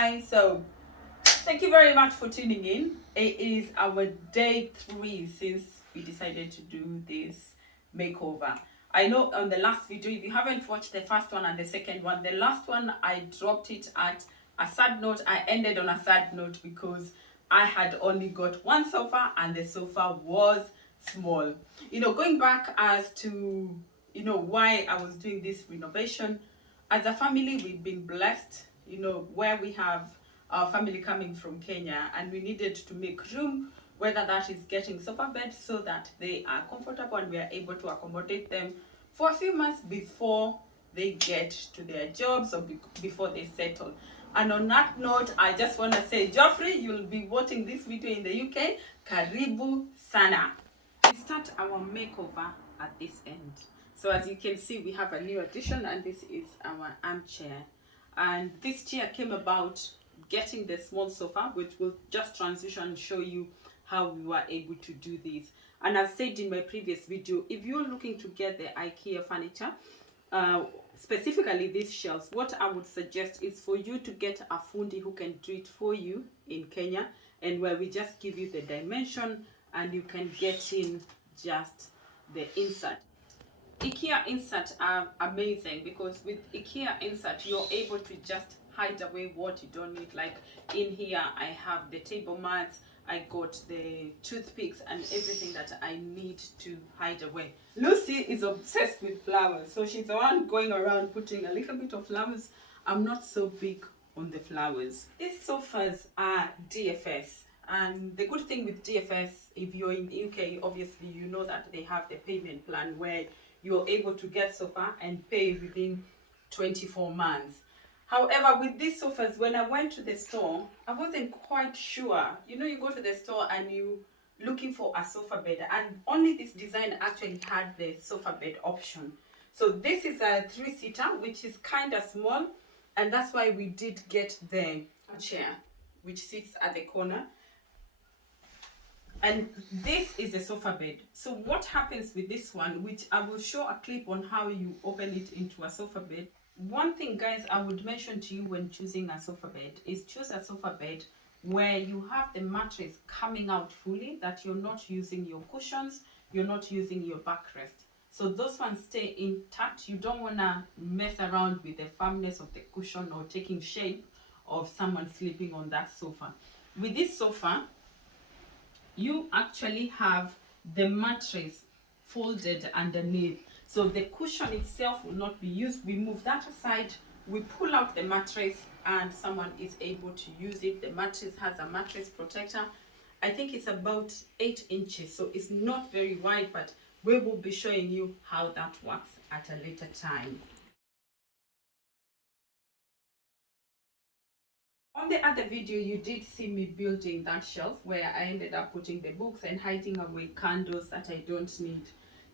guys, so thank you very much for tuning in. It is our day 3 since we decided to do this makeover. I know on the last video, if you haven't watched the first one and the second one, the last one I dropped it at a sad note. I ended on a sad note because I had only got one sofa and the sofa was small. Going back as to why I was doing this renovation. As a family, we've been blessed, where we have our family coming from Kenya, and we needed to make room, whether that is getting sofa beds so that they are comfortable and we are able to accommodate them for a few months before they get to their jobs or before they settle. And on that note, I just want to say, Geoffrey, you'll be watching this video in the UK. Karibu sana. We start our makeover at this end. So as you can see, we have a new addition, and this is our armchair. And this chair came about getting the small sofa, which will just transition and show you how we were able to do this. And as said in my previous video, if you're looking to get the IKEA furniture, specifically these shelves, what I would suggest is for you to get a fundi who can do it for you in Kenya, and where we just give you the dimension and you can get in just the insert. IKEA insert are amazing because with IKEA insert you're able to just hide away what you don't need. Like in here I have the table mats, I got the toothpicks and everything that I need to hide away. Lucy is obsessed with flowers, so she's the one going around putting a little bit of flowers. I'm not so big on the flowers. These sofas are DFS. And the good thing with DFS, if you're in the UK, obviously you know that they have the payment plan where you're able to get sofa and pay within 24 months. However, with these sofas, when I went to the store, I wasn't quite sure. You go to the store and you looking for a sofa bed, and only this design actually had the sofa bed option. So this is a 3-seater, which is kind of small, and that's why we did get the chair, which sits at the corner. And this is a sofa bed. So what happens with this one, which I will show a clip on how you open it into a sofa bed. One thing, guys, I would mention to you when choosing a sofa bed is choose a sofa bed where you have the mattress coming out fully, that you're not using your cushions, you're not using your backrest. So those ones stay intact. You don't want to mess around with the firmness of the cushion or taking shape of someone sleeping on that sofa. With this sofa, you actually have the mattress folded underneath, so the cushion itself will not be used. We move that aside, we pull out the mattress, and someone is able to use it. The mattress has a mattress protector. I think it's about 8 inches, so it's not very wide, but we will be showing you how that works at a later time. On the other video, you did see me building that shelf where I ended up putting the books and hiding away candles that I don't need.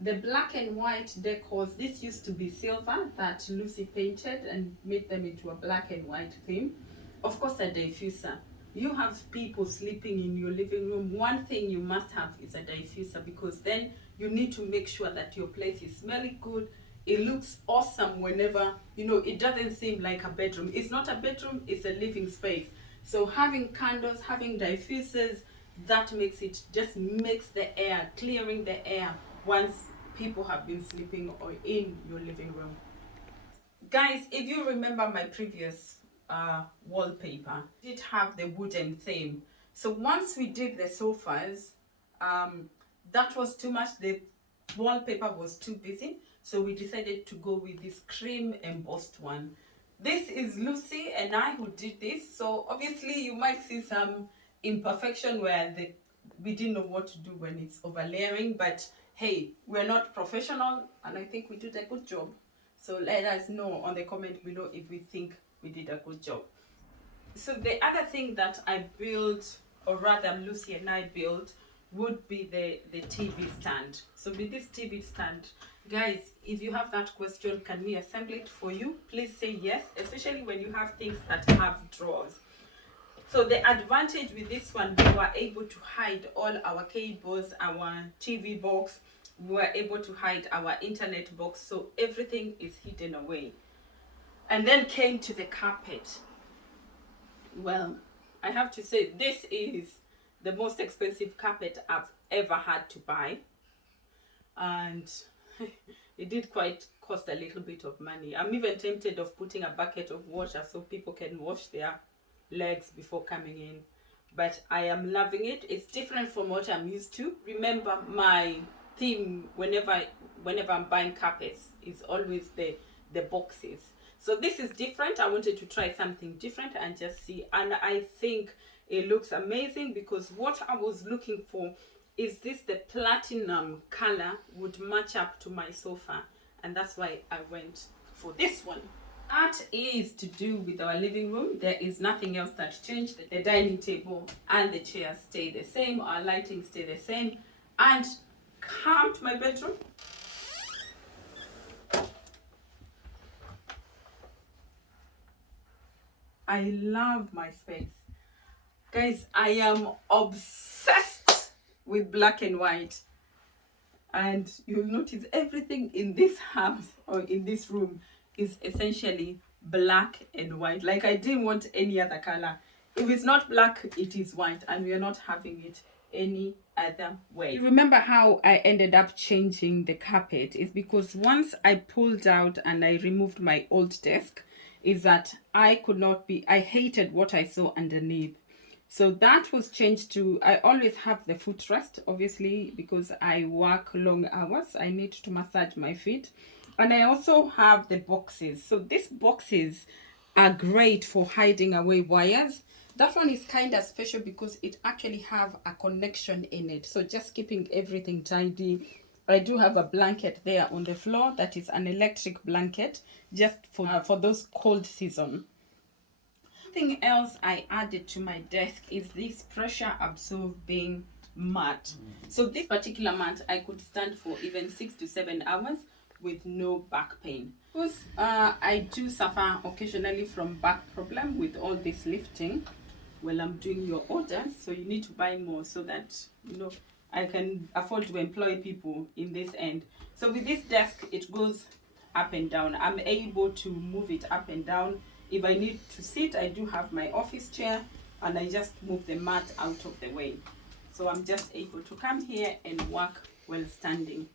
The black and white decors, this used to be silver that Lucy painted and made them into a black and white theme. Of course, a diffuser. You have people sleeping in your living room. One thing you must have is a diffuser, because then you need to make sure that your place is smelling good. It looks awesome whenever, it doesn't seem like a bedroom. It's not a bedroom, it's a living space. So having candles, having diffusers, that just makes the air, clearing the air once people have been sleeping or in your living room. Guys, if you remember my previous wallpaper, it did have the wooden theme. So once we did the sofas, that was too much. The wallpaper was too busy, so we decided to go with this cream embossed one. This is Lucy and I who did this, so obviously you might see some imperfection where we didn't know what to do when it's overlaying, but hey, we're not professional and I think we did a good job. So let us know on the comment below if we think we did a good job. So the other thing that I built, or rather Lucy and I built, would be the TV stand. So with this TV stand, guys, if you have that question, can we assemble it for you? Please say yes, especially when you have things that have drawers. So the advantage with this one, we were able to hide all our cables, our TV box, we were able to hide our internet box, so everything is hidden away. And then came to the carpet. Well, I have to say this is the most expensive carpet I've ever had to buy, and it did quite cost a little bit of money. I'm even tempted of putting a bucket of water so people can wash their legs before coming in. But I am loving it. It's different from what I'm used to. Remember, my theme whenever I'm buying carpets is always the boxes. So this is different. I wanted to try something different and just see. And I think it looks amazing because what I was looking for is this the platinum color would match up to my sofa, and that's why I went for this one. That is to do with our living room. There is nothing else that changed. The dining table and the chairs stay the same. Our lighting stay the same. And come to my bedroom. I love my space. Guys, I am obsessed with black and white. And you'll notice everything in this house or in this room is essentially black and white. Like, I didn't want any other color. If it's not black, it is white, and we are not having it any other way. You remember how I ended up changing the carpet? Is because once I pulled out and I removed my old desk, is that I hated what I saw underneath. So that was changed to, I always have the footrest, obviously, because I work long hours. I need to massage my feet. And I also have the boxes. So these boxes are great for hiding away wires. That one is kind of special because it actually have a connection in it. So just keeping everything tidy. I do have a blanket there on the floor that is an electric blanket just for those cold season. Something else I added to my desk is this pressure absorbing mat. So this particular mat I could stand for even 6 to 7 hours with no back pain. Because I do suffer occasionally from back problem with all this lifting while I'm doing your orders, so you need to buy more so that I can afford to employ people in this end. So with this desk, it goes up and down. I'm able to move it up and down. If I need to sit, I do have my office chair, and I just move the mat out of the way. So I'm just able to come here and work while standing.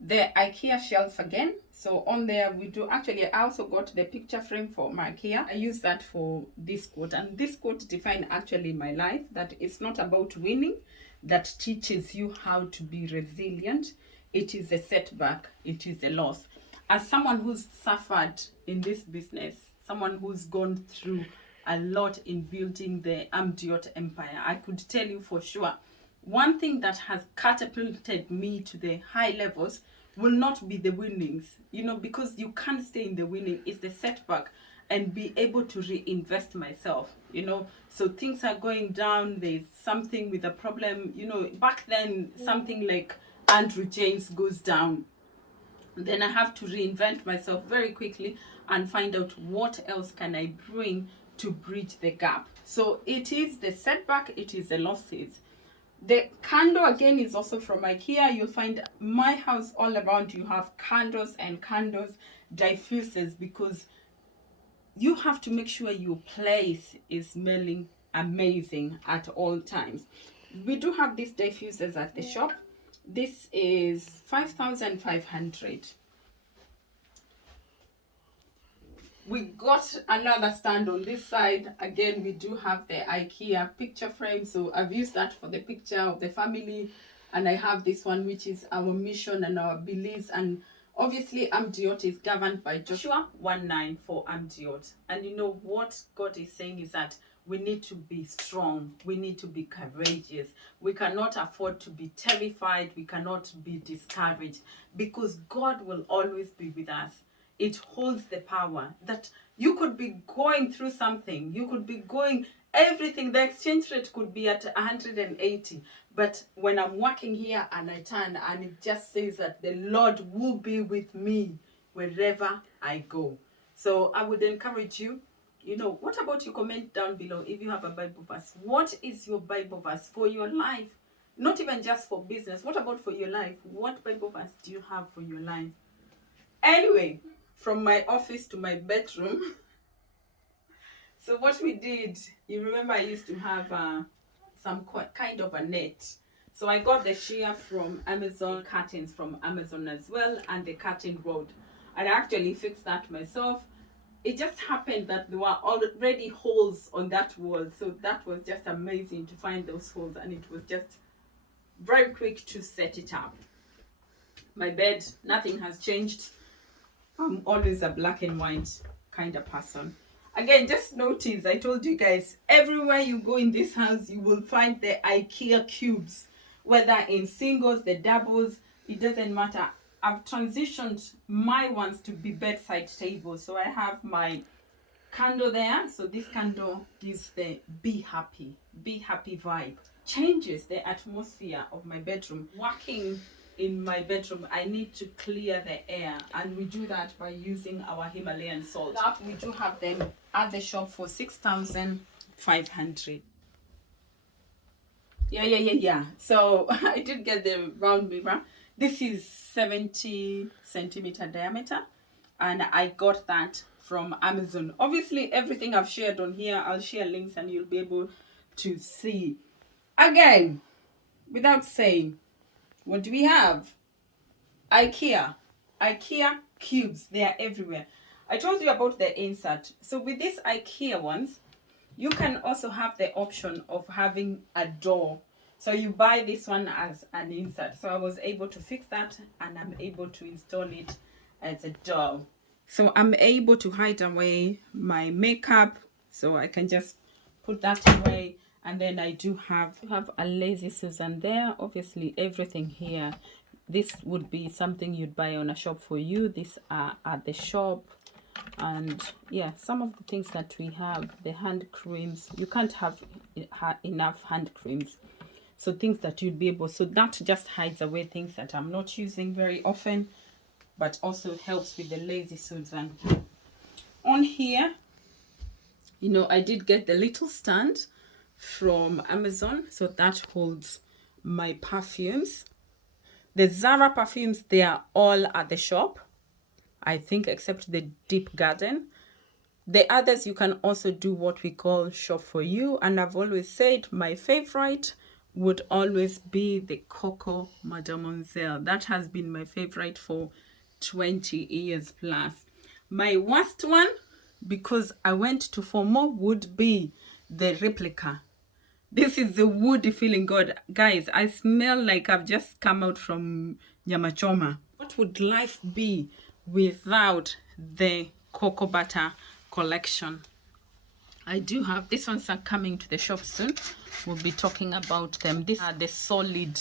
The IKEA shelf again. So on there we do, actually I also got the picture frame for my IKEA. I use that for this quote, and this quote defines actually my life, that it's not about winning, that teaches you how to be resilient. It is a setback, it is a loss. As someone who's suffered in this business, someone who's gone through a lot in building the Amdiot empire, I could tell you for sure, one thing that has catapulted me to the high levels will not be the winnings, because you can't stay in the winning. It's the setback, and be able to reinvest myself, so things are going down, there's something with a problem, back then something like Andrew James goes down, then I have to reinvent myself very quickly and find out what else can I bring to bridge the gap. So it is the setback, it is the losses. The candle again is also from IKEA. You'll find my house all around. You have candles and candles, diffusers, because you have to make sure your place is smelling amazing at all times. We do have these diffusers at the shop. This is 5,500. We got another stand on this side. Again, we do have the IKEA picture frame. So I've used that for the picture of the family. And I have this one, which is our mission and our beliefs. And obviously, Amdiot is governed by Joshua 1:9 for Amdiot. And what God is saying is that we need to be strong. We need to be courageous. We cannot afford to be terrified. We cannot be discouraged, because God will always be with us. It holds the power that you could be going through something. You could be going everything. The exchange rate could be at 180. But when I'm working here and I turn and it just says that the Lord will be with me wherever I go. So I would encourage you, what about you? Comment down below if you have a Bible verse. What is your Bible verse for your life? Not even just for business. What about for your life? What Bible verse do you have for your life? Anyway, from my office to my bedroom, So what we did, you remember I used to have some kind of a net. So I got the shear from Amazon, curtains from Amazon as well, and the curtain rod. And I actually fixed that myself. It just happened that there were already holes on that wall. So that was just amazing to find those holes, and it was just very quick to set it up. My bed, nothing has changed. I'm always a black and white kind of person. Again, just notice, I told you guys, everywhere you go in this house, you will find the IKEA cubes, whether in singles, the doubles, it doesn't matter. I've transitioned my ones to be bedside tables. So I have my candle there. So this candle gives the be happy vibe. Changes the atmosphere of my bedroom. Working in my bedroom, I need to clear the air, and we do that by using our Himalayan salt. We do have them at the shop for 6,500. Yeah. So I did get the round mirror. This is 70 centimeter diameter, and I got that from Amazon. Obviously, everything I've shared on here, I'll share links and you'll be able to see. Again, without saying, what do we have? IKEA cubes. They are everywhere. I told you about the insert. So with these IKEA ones, you can also have the option of having a door. So you buy this one as an insert. So I was able to fix that, and I'm able to install it as a door. So I'm able to hide away my makeup. So I can just put that away. And then I do have a Lazy Susan there. Obviously, everything here. This would be something you'd buy on a shop for you. These are at the shop. And yeah, some of the things that we have, the hand creams, you can't have enough hand creams. So things that you'd be able, so that just hides away things that I'm not using very often, but also helps with the Lazy Susan. On here, you know, I did get the little stand from Amazon, so that holds my perfumes. The Zara perfumes, they are all at the shop, I think, except the Deep Garden. The others, you can also do what we call shop for you. And I've always said my favorite would always be the Coco Mademoiselle. That has been my favorite for 20 years plus. My worst one, because I went to for more, would be the replica. This is the woody feeling. God, guys, I smell like I've just come out from Nyamachoma. What would life be without the cocoa butter collection? I do have, these ones are coming to the shop soon. We'll be talking about them. These are the solid.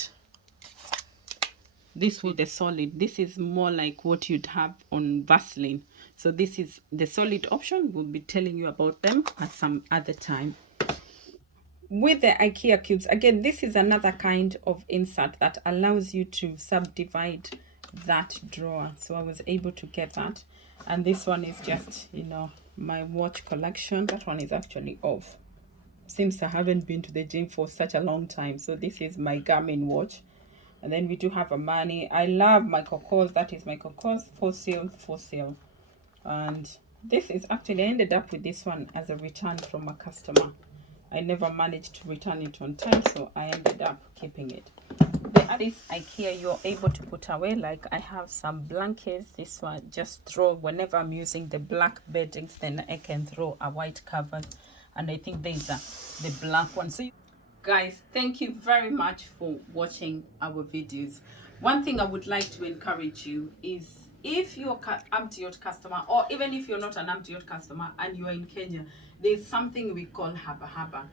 This will the solid. This is more like what you'd have on Vaseline. So this is the solid option. We'll be telling you about them at some other time. With the IKEA cubes, again, this is another kind of insert that allows you to subdivide that drawer. So I was able to get that. And this one is just, you know, my watch collection. That one is actually off. Seems I haven't been to the gym for such a long time. So this is my Garmin watch. And then we do have a money. I love my Cocos. That is my Cocos Fossil. And this is actually, I ended up with this one as a return from a customer. I never managed to return it on time, so I ended up keeping it. This IKEA, you're able to put away. Like I have some blankets. This one, just throw whenever I'm using the black beddings, then I can throw a white cover. And I think these are the black ones. So guys, thank you very much for watching our videos. One thing I would like to encourage you is, if you're Amtiot customer, or even if you're not an Amtiot customer and you're in Kenya, there's something we call Haba Haba.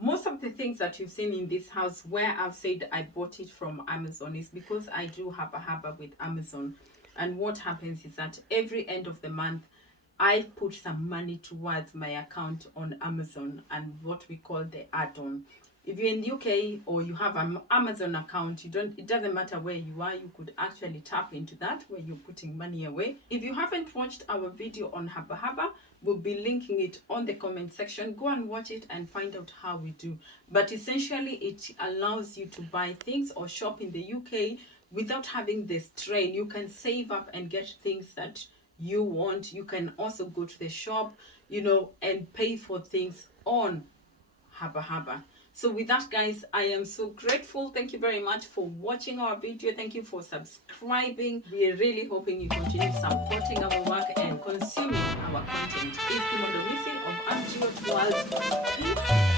Most of the things that you've seen in this house where I've said I bought it from Amazon is because I do Haba Haba with Amazon. And what happens is that every end of the month, I put some money towards my account on Amazon and what we call the add-on. If you're in the UK or you have an Amazon account, it doesn't matter where you are, you could actually tap into that where you're putting money away. If you haven't watched our video on Haba Haba, we'll be linking it on the comment section. Go and watch it and find out how we do. But essentially, it allows you to buy things or shop in the UK without having the strain. You can save up and get things that you want. You can also go to the shop. and pay for things on Haba Haba. So with that, guys, I am so grateful. Thank you very much for watching our video. Thank you for subscribing. We are really hoping you continue supporting our work and consuming our content. It's the Modomisi of Amjiot World. Peace.